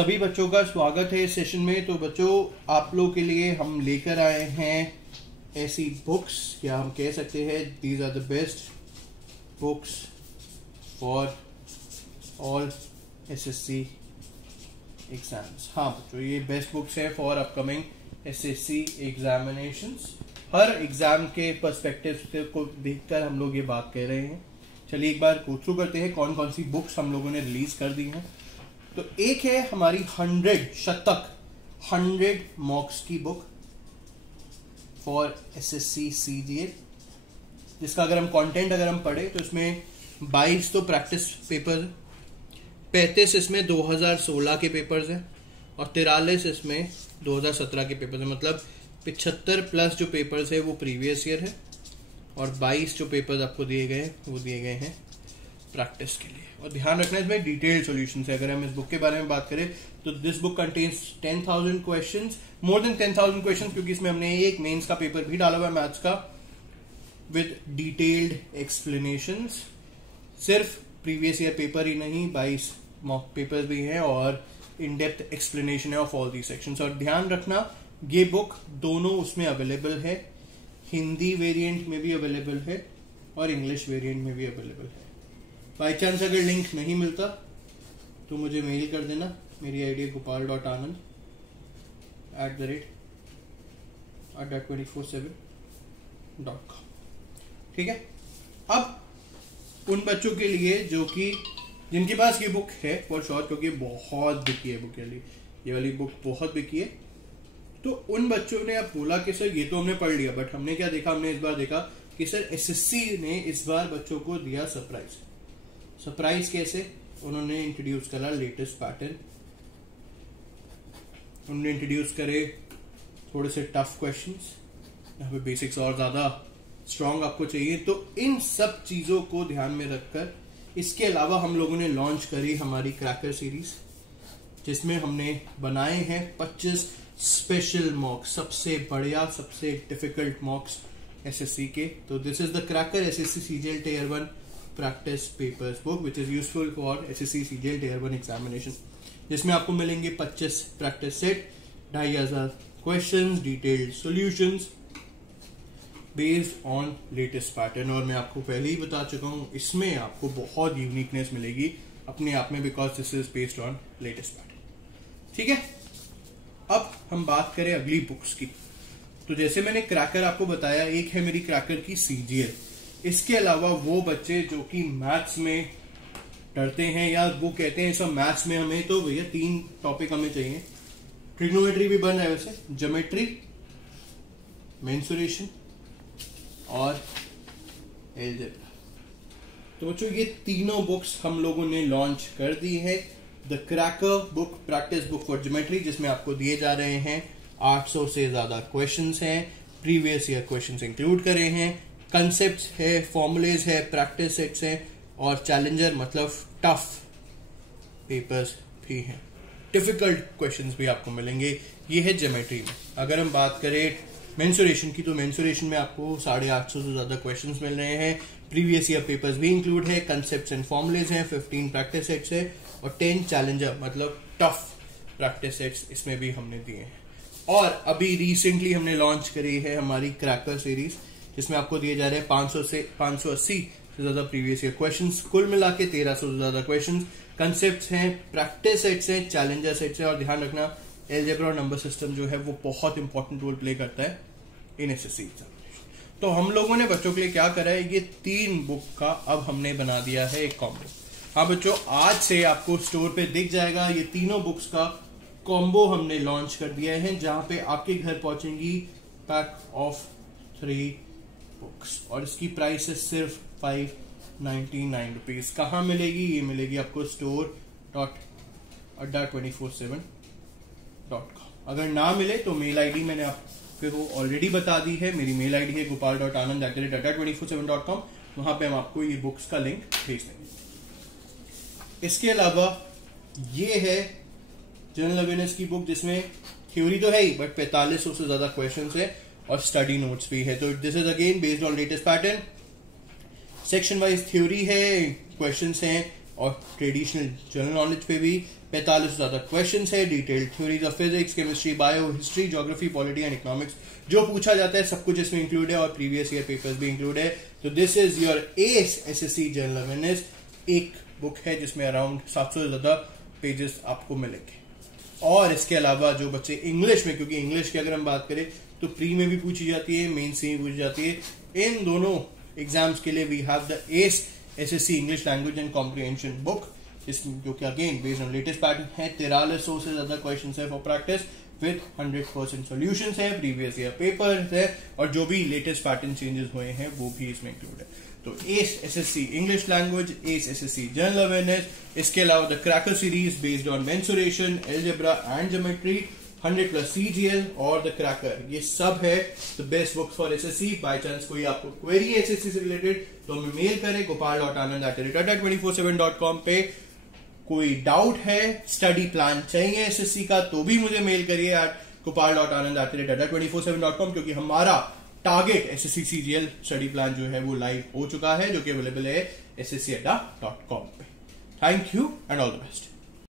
सभी बच्चों का स्वागत है इस सेशन में। तो बच्चों, आप लोग के लिए हम लेकर आए हैं ऐसी बुक्स, या हम कह सकते हैं these are the best books for all SSC exams. हाँ बच्चों, ये बेस्ट बुक्स है फॉर अपकमिंग एसएससी एग्जामिनेशंस। हर एग्जाम के पर्सपेक्टिव को देखकर हम लोग ये बात कह रहे हैं। चलिए एक बार गो थ्रू करते हैं कौन कौन सी बुक्स हम लोगों ने रिलीज कर दी हैं। तो एक है हमारी 100 मॉक्स की बुक फॉर एसएससी सीजीएल, जिसका अगर हम कंटेंट अगर हम पढ़े तो इसमें 22 तो प्रैक्टिस पेपर, 35 इसमें 2016 के पेपर्स हैं और 43 इसमें 2017 के पेपर्स हैं। मतलब 75 प्लस जो पेपर्स है वो प्रीवियस ईयर है और 22 जो पेपर्स आपको दिए गए हैं वो दिए गए हैं प्रैक्टिस के लिए। और ध्यान रखना इसमें डिटेल्ड सॉल्यूशंस है। अगर हम इस बुक के बारे में बात करें तो this book contains 10,000 questions, more than 10,000 questions, क्योंकि इसमें हमने एक मेंस का पेपर भी डाला हुआ है मैथ्स का विद डिटेल्ड एक्सप्लेनेशंस। सिर्फ प्रीवियस ईयर पेपर ही नहीं, 22 मॉक पेपर्स भी हैं और इन डेप्थ एक्सप्लेनेशन है ऑफ ऑल दी सेक्शंस। और ध्यान रखना ये बुक दोनों उसमें अवेलेबल है, हिंदी वेरिएंट में भी अवेलेबल है और इंग्लिश वेरिएंट में भी अवेलेबल है। बाई चांस अगर लिंक नहीं मिलता तो मुझे मेल कर देना। मेरी आईडी है gopal.anand@247.com। ठीक है। अब उन बच्चों के लिए जो कि जिनके पास ये बुक है फॉर श्योर, क्योंकि बहुत बिकी है बुक के लिए, ये वाली बुक बहुत बिकी है, तो उन बच्चों ने अब बोला कि सर ये तो हमने पढ़ लिया, बट हमने क्या देखा, हमने इस बार देखा कि सर एसएससी ने इस बार बच्चों को दिया सरप्राइज। सरप्राइज कैसे? उन्होंने इंट्रोड्यूस करा लेटेस्ट पैटर्न, उन्होंने इंट्रोड्यूस करे थोड़े से टफ क्वेश्चंस, यहाँ पे बेसिक्स और ज्यादा स्ट्रांग आपको चाहिए। तो इन सब चीजों को ध्यान में रखकर इसके अलावा हम लोगों ने लॉन्च करी हमारी क्रैकर सीरीज, जिसमें हमने बनाए हैं 25 स्पेशल मॉक्स, सबसे बढ़िया सबसे डिफिकल्ट मॉक्स एसएससी के। तो this is the Cracker SSC CGL tier 1 practice papers book which is useful for SSC CGL tier 1 examination, जिसमें आपको मिलेंगे 25 practice set, 2,500 questions, detailed solutions based on latest pattern. और मैं आपको पहले ही बता चुका हूं इसमें आपको बहुत यूनिकनेस मिलेगी अपने आप में, because this is based on latest pattern. ठीक है। अब हम बात करें अगली बुक्स की। तो जैसे मैंने क्रैकर आपको बताया, एक है मेरी क्रैकर की सीजीएल। इसके अलावा वो बच्चे जो कि मैथ्स में डरते हैं या वो कहते हैं सब मैथ्स में हमें तो भैया 3 टॉपिक हमें चाहिए, ट्रिग्नोमेट्री भी बन रहा है वैसे, ज्योमेट्री, मेंसुरेशन और एलजेब्रा। तो बच्चों ये तीनों बुक्स हम लोगों ने लॉन्च कर दी है। The cracker book practice book for geometry, जिसमें आपको दिए जा रहे हैं 800 से ज्यादा क्वेश्चंस हैं, प्रीवियस ईयर क्वेश्चंस इंक्लूड करे हैं, कंसेप्ट्स है, फॉर्मुलेज है, प्रैक्टिस सेट्स हैं और चैलेंजर मतलब टफ पेपर्स भी हैं, डिफिकल्ट क्वेश्चंस भी आपको मिलेंगे। ये है ज्योमेट्री में। अगर हम बात करें मेंसुरेशन की, तो मेंसुरेशन में आपको 850 से ज्यादा क्वेश्चंस मिल रहे हैं, प्रीवियस ईयर पेपर्स भी इंक्लूड है, कंसेप्ट्स एंड फॉर्मुलेज हैं, 15 प्रैक्टिस सेट्स है और 10 चैलेंजर मतलब टफ प्रैक्टिस सेट्स इसमें भी हमने दिए हैं। और अभी रिसेंटली हमने लॉन्च करी है हमारी क्रैकर सीरीज, जिसमें आपको दिए जा रहे हैं 500 से 580 से ज्यादा प्रीवियस ईयर क्वेश्चंस, कुल मिला के 1300 से ज्यादा क्वेश्चंस, कंसेप्ट्स हैं, प्रैक्टिस सेट्स हैं, चैलेंजर सेट्स हैं। और ध्यान रखना एलजेब्रा और नंबर सिस्टम जो है वो बहुत इंपॉर्टेंट रोल प्ले करता है इन एसएससी एग्जामिनेशन। तो हम लोगों ने बच्चों के लिए क्या करा है, ये 3 बुक का अब हमने बना दिया है एक कॉम्बो। हाँ बच्चों, आज से आपको स्टोर पे दिख जाएगा ये तीनों बुक्स का कॉम्बो हमने लॉन्च कर दिया है, जहां पे आपके घर पहुंचेंगी पैक ऑफ 3 बुक्स और इसकी प्राइस है सिर्फ 599 रुपीज। कहाँ मिलेगी? ये मिलेगी आपको store.adda247.com। अगर ना मिले तो मेल आईडी मैंने आपको ऑलरेडी बता दी है, मेरी मेल आईडी है gopal.anand@adda247.com। वहां पे हम आपको ये बुक्स का लिंक भेज देंगे। इसके अलावा ये है जनरल अवेयरनेस की बुक, जिसमें थ्योरी तो है ही बट 4500 से ज्यादा क्वेश्चंस है और स्टडी नोट्स भी है। तो this is again based on latest pattern, section wise theory है, क्वेश्चंस हैं और ट्रेडिशनल जनरल नॉलेज पे भी 45 से ज्यादा क्वेश्चन है, detailed theories of physics, chemistry, bio, history, geography, polity and economics, जो पूछा जाता है सब कुछ इसमें इंक्लूड है और प्रीवियस ईयर पेपर्स भी इंक्लूड है। तो this is your S SSC general awareness. एक बुक है जिसमें अराउंड 700 से ज्यादा पेजेस आपको मिलेंगे। और इसके अलावा जो बच्चे इंग्लिश में, क्योंकि इंग्लिश की अगर हम बात करें तो प्री में भी पूछी जाती है, मेन से भी पूछी जाती है, इन दोनों एग्जाम्स के लिए we have the S SSC English language and comprehension book, जो कि again based on latest pattern है। 4300 से ज्यादा क्वेश्चन है फॉर प्रैक्टिस विद 100% सॉल्यूशंस है, प्रीवियस ईयर पेपर है और जो भी लेटेस्ट पैटर्न चेंजेस हुए हैं वो भी इसमें इंक्लूड है। तो S SSC English language, S SSC general awareness, इसके अलावा the cracker series based on mensuration, algebra and geometry, 100+ CGL और द क्रैकर, ये सब है the best books for SSC. By chance कोई आपको क्वेरी है एसएससी से रिलेटेड तो हमें मेल करें gopal.anand@247.com पे। कोई डाउट है, स्टडी प्लान चाहिए एसएससी का तो भी मुझे मेल करिए gopal.anand@247.com, क्योंकि हमारा target SSC CGL study plan जो है वो लाइव हो चुका है, जो कि अवेलेबल है ssc.com पे। Thank you and all the best.